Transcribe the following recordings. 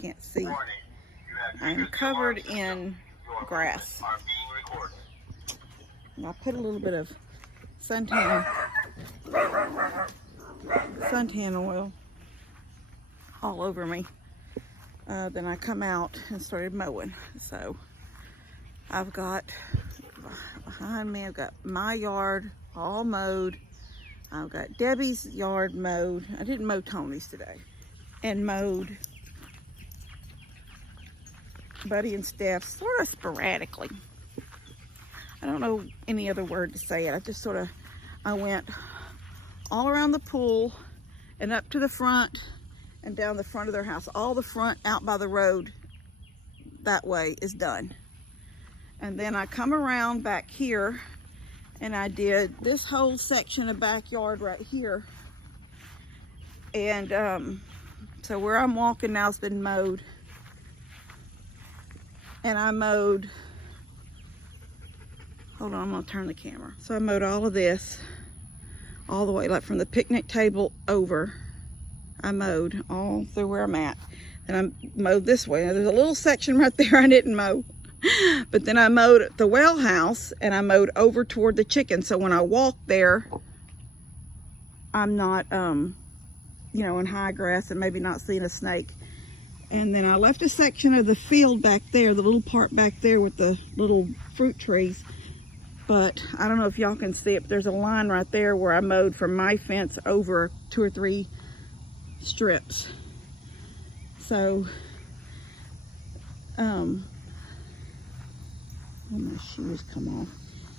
can't see. I'm covered in grass. And I put a little bit of suntan oil all over me. Then I come out and started mowing. So I've got behind me, I've got my yard all mowed. I've got Debbie's yard mowed. I didn't mow Tony's today. And mowed Buddy and Steph sort of sporadically. I don't know any other word to say it. I just sort of, I went all around the pool and up to the front and down the front of their house. All the front out by the road that way is done. And then I come around back here and I did this whole section of backyard right here. And so where I'm walking now has been mowed. And I mowed, hold on, I'm gonna turn the camera. So I mowed all of this, all the way, like from the picnic table over. I mowed all through where I'm at. And I mowed this way. Now, there's a little section right there I didn't mow. But then I mowed at the well house and I mowed over toward the chicken. So when I walk there, I'm not, you know, in high grass and maybe not seeing a snake. And then I left a section of the field back there, the little part back there with the little fruit trees. But I don't know if y'all can see it, but there's a line right there where I mowed from my fence over 2 or 3 strips. So, oh, my shoes come off.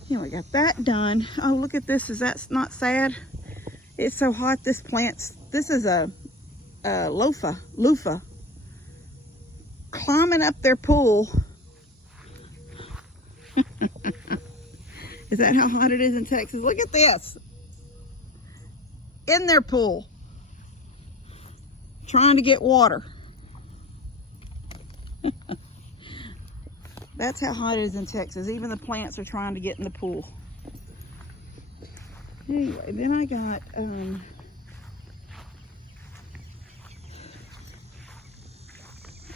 Anyway, got that done. Oh, look at this. Is that not sad? It's so hot. This is a loofah. Climbing up their pool. Is that how hot it is in Texas? Look at this. In their pool. Trying to get water. That's how hot it is in Texas. Even the plants are trying to get in the pool. Anyway, then I got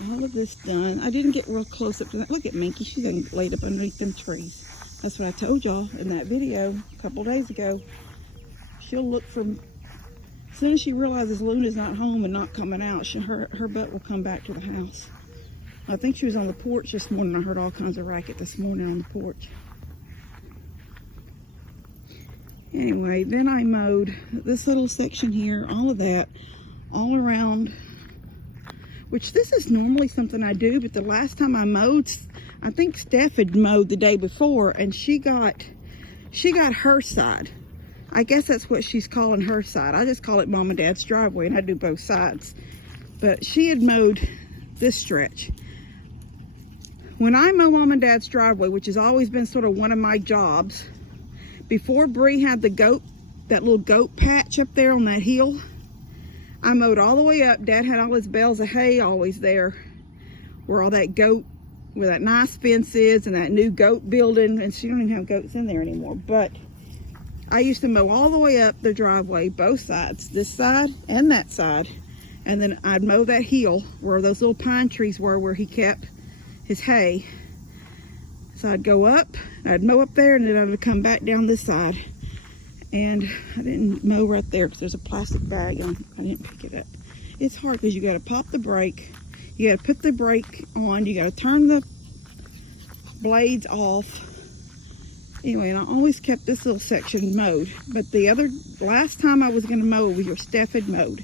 all of this done. I didn't get real close up to that. Look at Minky. She's laid up underneath them trees. That's what I told y'all in that video a couple days ago. She'll look for, as soon as she realizes Luna's not home and not coming out, her butt will come back to the house. I think she was on the porch this morning. I heard all kinds of racket this morning on the porch. Anyway, then I mowed this little section here, all of that, all around, which this is normally something I do, but the last time I mowed, I think Steph had mowed the day before, and she got her side. I guess that's what she's calling her side. I just call it Mom and Dad's driveway, and I do both sides. But she had mowed this stretch. When I mow Mom and Dad's driveway, which has always been sort of one of my jobs, before Bree had the goat, that little goat patch up there on that hill, I mowed all the way up. Dad had all his bales of hay always there, where all that goat, where that nice fence is, and that new goat building, and she don't even have goats in there anymore. But I used to mow all the way up the driveway, both sides, this side and that side. And then I'd mow that hill where those little pine trees were, where he kept his hay. So I'd go up, I'd mow up there, and then I would come back down this side. And I didn't mow right there because there's a plastic bag on. I didn't pick it up. It's hard because you got to pop the brake. You got to put the brake on. You got to turn the blades off. Anyway, and I always kept this little section mowed. But the last time I was going to mow over here, Steph had mowed.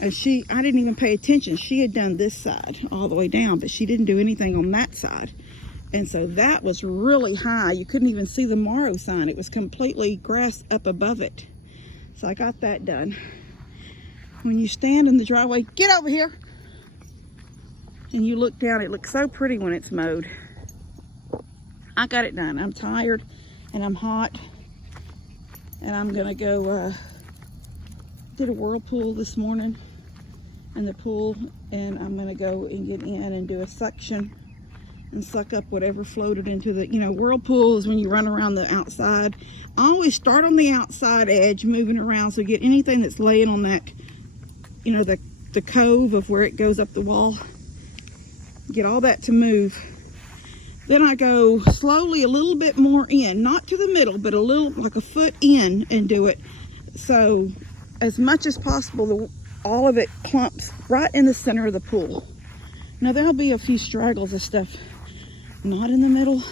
And I didn't even pay attention. She had done this side all the way down, but she didn't do anything on that side. And so that was really high. You couldn't even see the Morrow sign. It was completely grass up above it. So I got that done. When you stand in the driveway, get over here, and you look down, it looks so pretty when it's mowed. I got it done. I'm tired and I'm hot, and I'm gonna go did a whirlpool this morning in the pool, and I'm gonna go and get in and do a suction and suck up whatever floated into the, whirlpool is when you run around the outside. I always start on the outside edge, moving around, so get anything that's laying on that, the cove of where it goes up the wall. get all that to move. Then I go slowly a little bit more in, not to the middle, but a little, like a foot in, and do it. So as much as possible, all of it clumps right in the center of the pool. Now there'll be a few straggles of stuff not in the middle,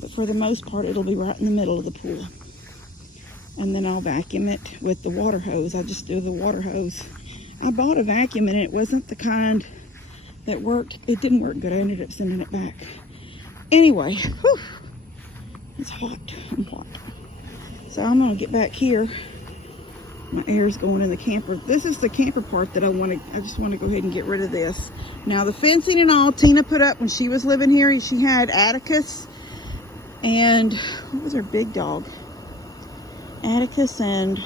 but for the most part it'll be right in the middle of the pool. And then I'll vacuum it with the water hose. I just do the water hose. I bought a vacuum and it wasn't the kind that worked. It didn't work good. I ended up sending it back. Anyway, whew, it's hot. I'm hot. So I'm gonna get back here. My air's going in the camper. This is the camper part that I just want to go ahead and get rid of this. Now the fencing and all Tina put up when she was living here. She had Atticus and what was her big dog? Atticus and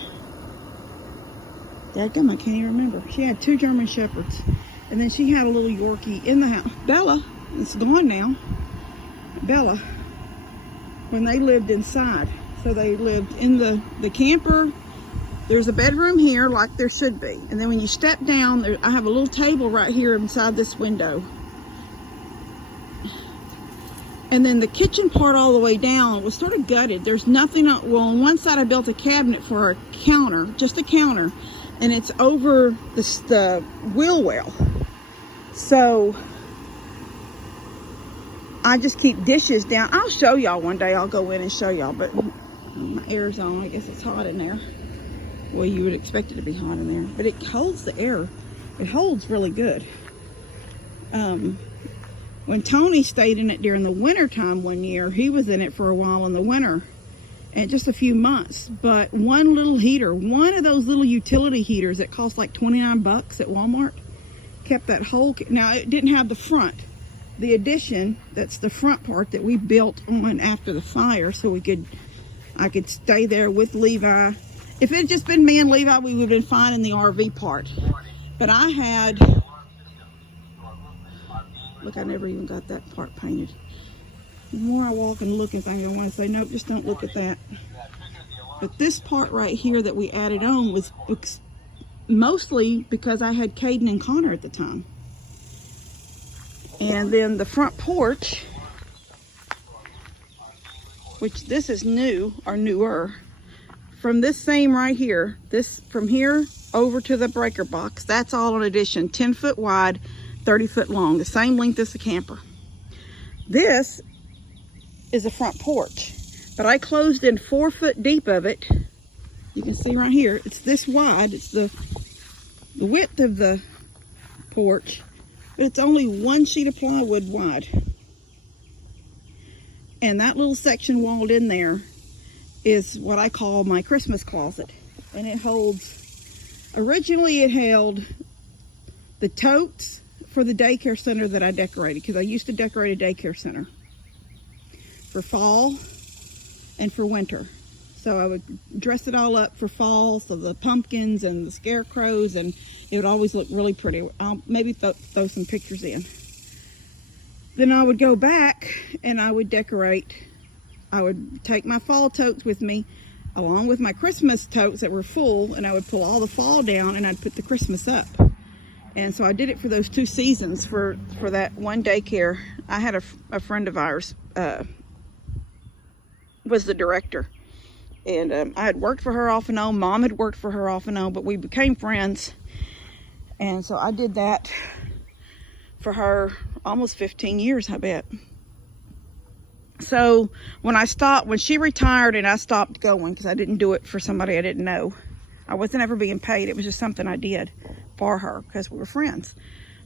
dadgum, I can't even remember. She had 2 German Shepherds, and then she had a little Yorkie in the house. Bella, it's gone now. Bella, when they lived inside. So they lived in the camper. There's a bedroom here like there should be. And then when you step down, I have a little table right here inside this window. And then the kitchen part all the way down was sort of gutted. There's nothing, well, on one side I built a cabinet for a counter, just a counter. And it's over the wheel well. So I just keep dishes down. I'll show y'all one day. I'll go in and show y'all, but my air's on. I guess it's hot in there. Well, you would expect it to be hot in there, but it holds the air. It holds really good. When Tony stayed in it during the winter time one year, he was in it for a while in the winter, and just a few months. But one little heater, one of those little utility heaters that cost like 29 bucks at Walmart, kept that whole, now it didn't have the front. The addition, that's the front part that we built on after the fire, so I could stay there with Levi. If it had just been me and Levi, we would have been fine in the RV part. But I had, look, I never even got that part painted. The more I walk and look and think, I want to say, nope, just don't look at that. But this part right here that we added on was mostly because I had Caden and Connor at the time. And then the front porch, which this is new or newer, from this same right here, this from here over to the breaker box, that's all an addition, 10 foot wide, 30 foot long, the same length as the camper. This is a front porch, but I closed in 4 foot deep of it. You can see right here, it's this wide. It's the width of the porch, but it's only 1 sheet of plywood wide. And that little section walled in there is what I call my Christmas closet. And it holds, originally it held the totes for the daycare center that I decorated, because I used to decorate a daycare center for fall and for winter. So I would dress it all up for fall, so the pumpkins and the scarecrows, and it would always look really pretty. I'll maybe throw some pictures in. Then I would go back and I would decorate. I would take my fall totes with me along with my Christmas totes that were full, and I would pull all the fall down and I'd put the Christmas up. And so I did it for those 2 seasons for that one daycare. I had a friend of ours was the director, and I had worked for her off and on. Mom had worked for her off and on, but we became friends. And so I did that for her almost 15 years, I bet. So when she retired and I stopped going, because I didn't do it for somebody I didn't know. I wasn't ever being paid. It was just something I did for her because we were friends.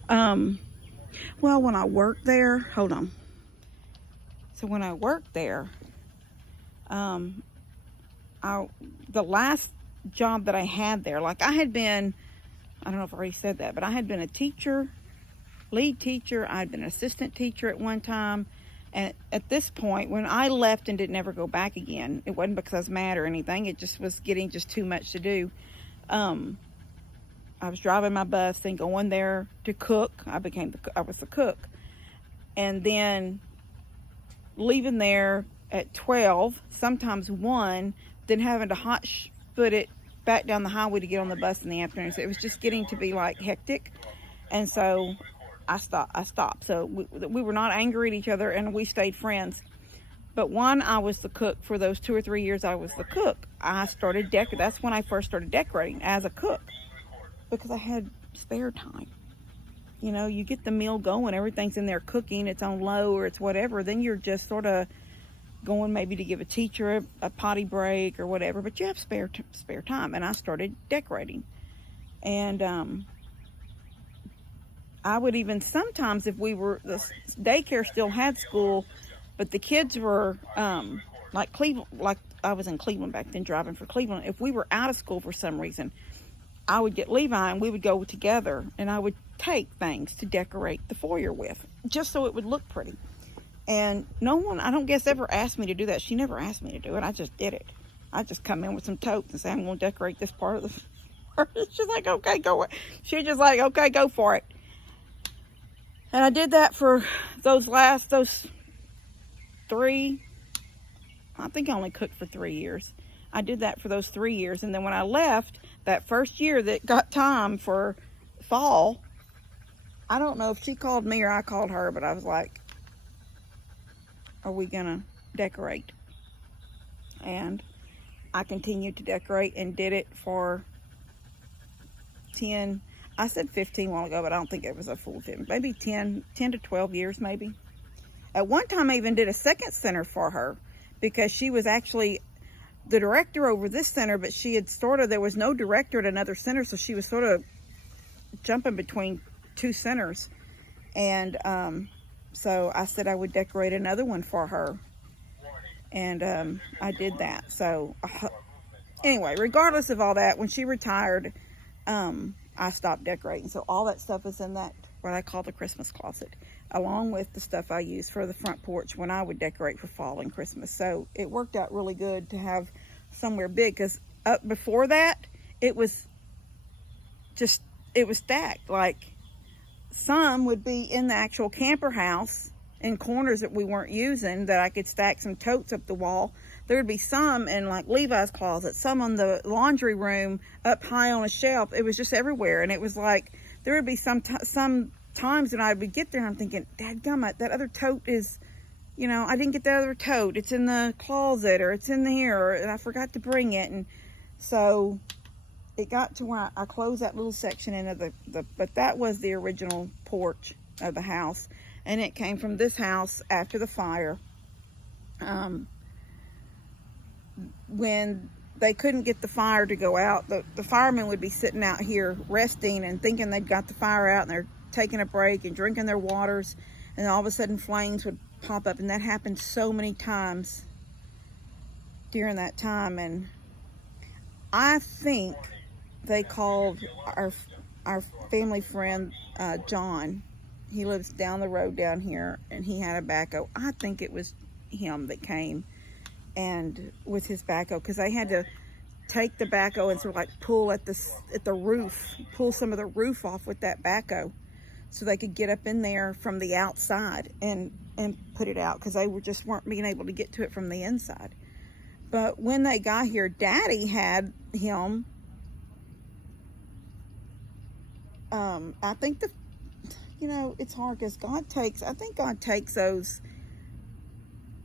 Well, when I worked there, hold on. So when I worked there, the last job that I had there, like I had been, I don't know if I already said that, but I had been a teacher, lead teacher. I'd been an assistant teacher at one time. And at this point, when I left and didn't ever go back again, it wasn't because I was mad or anything. It just was getting just too much to do. I was driving my bus and going there to cook. I was the cook. And then leaving there at 12, sometimes 1, then having to hot foot it back down the highway to get on the bus in the afternoon. So it was just getting to be like hectic. And so I stopped. So we were not angry at each other, and we stayed friends. But I was the cook for those 2 or 3 years I was the cook. That's when I first started decorating as a cook, because I had spare time. You know, you get the meal going, everything's in there cooking, it's on low or it's whatever, then you're just sort of going maybe to give a teacher a potty break or whatever, but you have spare time. And I started decorating. And I would even sometimes, if the daycare still had school, but the kids were like I was in Cleveland back then, driving for Cleveland. If we were out of school for some reason, I would get Levi and we would go together, and I would take things to decorate the foyer with, just so it would look pretty. And no one, I don't guess, ever asked me to do that. She never asked me to do it. I just did it. I just come in with some totes and say, I'm going to decorate this part of the floor. She's like, okay, go. She's just like, okay, go for it. And I did that for those 3, I think I only cooked for 3 years. I did that for those 3 years. And then when I left, that first year that got time for fall, I don't know if she called me or I called her, but I was like, are we gonna decorate? And I continued to decorate and did it for 10, I said 15 a while ago, but I don't think it was a full 10, maybe 10 to 12 years maybe. At one time I even did a second center for her, because she was actually the director over this center, but she had there was no director at another center, so she was sort of jumping between 2 centers. And so I said I would decorate another one for her, and I did that. So anyway, regardless of all that, when she retired, I stopped decorating. So all that stuff is in that, what I call the Christmas closet, along with the stuff I use for the front porch when I would decorate for fall and Christmas. So it worked out really good to have somewhere big, because up before that, it was stacked. Like, some would be in the actual camper house in corners that we weren't using, that I could stack some totes up the wall. There would be some in like Levi's closet, some on the laundry room up high on a shelf. It was just everywhere. And it was like, there would be some times when I would get there and I'm thinking, dadgummit, that other tote is, you know, I didn't get that other tote. It's in the closet, or it's in here, and I forgot to bring it. And so it got to where I closed that little section into but that was the original porch of the house. And it came from this house after the fire. When they couldn't get the fire to go out, the firemen would be sitting out here resting and thinking they'd got the fire out, and they're taking a break and drinking their waters, and all of a sudden flames would pop up. And that happened so many times during that time. And I think they called our family friend John. He lives down the road down here, and he had a backhoe. I think it was him that came and with his backhoe, because they had to take the backhoe and sort of like pull at the roof, pull some of the roof off with that backhoe, so they could get up in there from the outside and put it out, because they weren't being able to get to it from the inside. But when they got here, Daddy had him. I think it's hard, because I think God takes those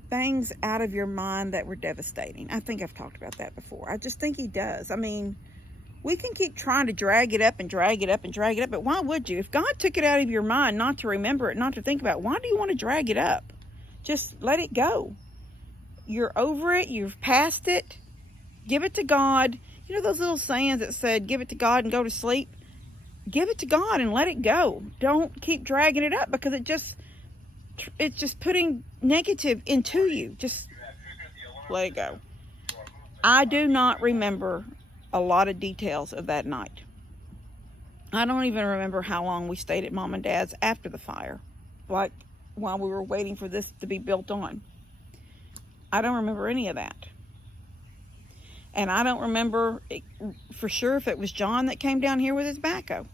things out of your mind that were devastating. I think I've talked about that before. I just think he does. I mean, we can keep trying to drag it up and drag it up and drag it up, but why would you? If God took it out of your mind not to remember it, not to think about it, why do you want to drag it up? Just let it go. You're over it. You've passed it. Give it to God. You know those little sayings that said, give it to God and go to sleep? Give it to God and let it go. Don't keep dragging it up, because it's just putting negative into you. Just let it go. I do not remember a lot of details of that night. I don't even remember how long we stayed at Mom and Dad's after the fire, like while we were waiting for this to be built on. I don't remember any of that. And I don't remember for sure if it was John that came down here with his backhoe.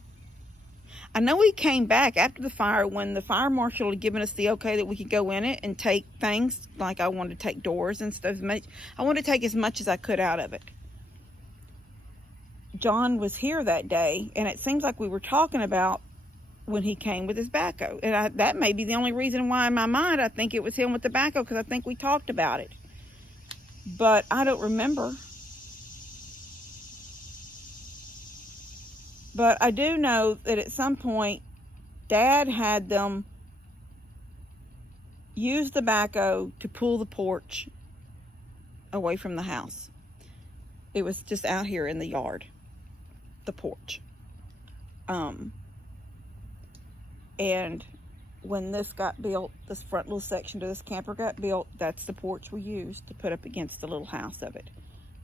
I know he came back after the fire when the fire marshal had given us the okay that we could go in it and take things. Like, I wanted to take doors and stuff. I wanted to take as much as I could out of it. John was here that day, and it seems like we were talking about when he came with his backhoe. And that may be the only reason why in my mind I think it was him with the backhoe, because I think we talked about it. But I don't remember. But I do know that at some point, Dad had them use the backhoe to pull the porch away from the house. It was just out here in the yard, the porch. And when this got built, this front little section to this camper got built, that's the porch we used to put up against the little house of it.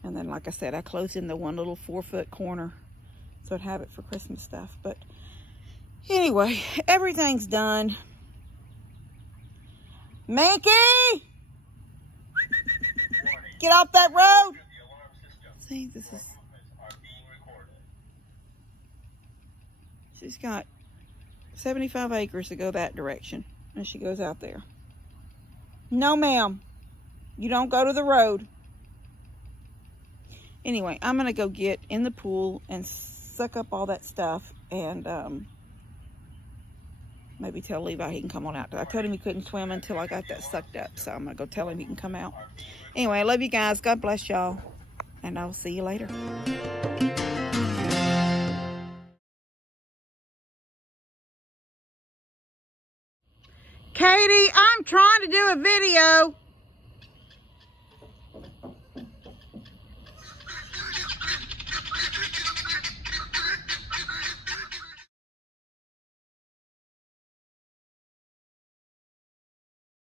And then, like I said, I closed in the one little 4-foot corner so I'd have it for Christmas stuff. But anyway, everything's done. Mankey! Get off that road! See, this is... She's got 75 acres to go that direction, and she goes out there. No, ma'am. You don't go to the road. Anyway, I'm going to go get in the pool and suck up all that stuff, and maybe tell Levi he can come on out. I told him he couldn't swim until I got that sucked up, so I'm going to go tell him he can come out. Anyway, I love you guys. God bless y'all, and I'll see you later. Katie, I'm trying to do a video.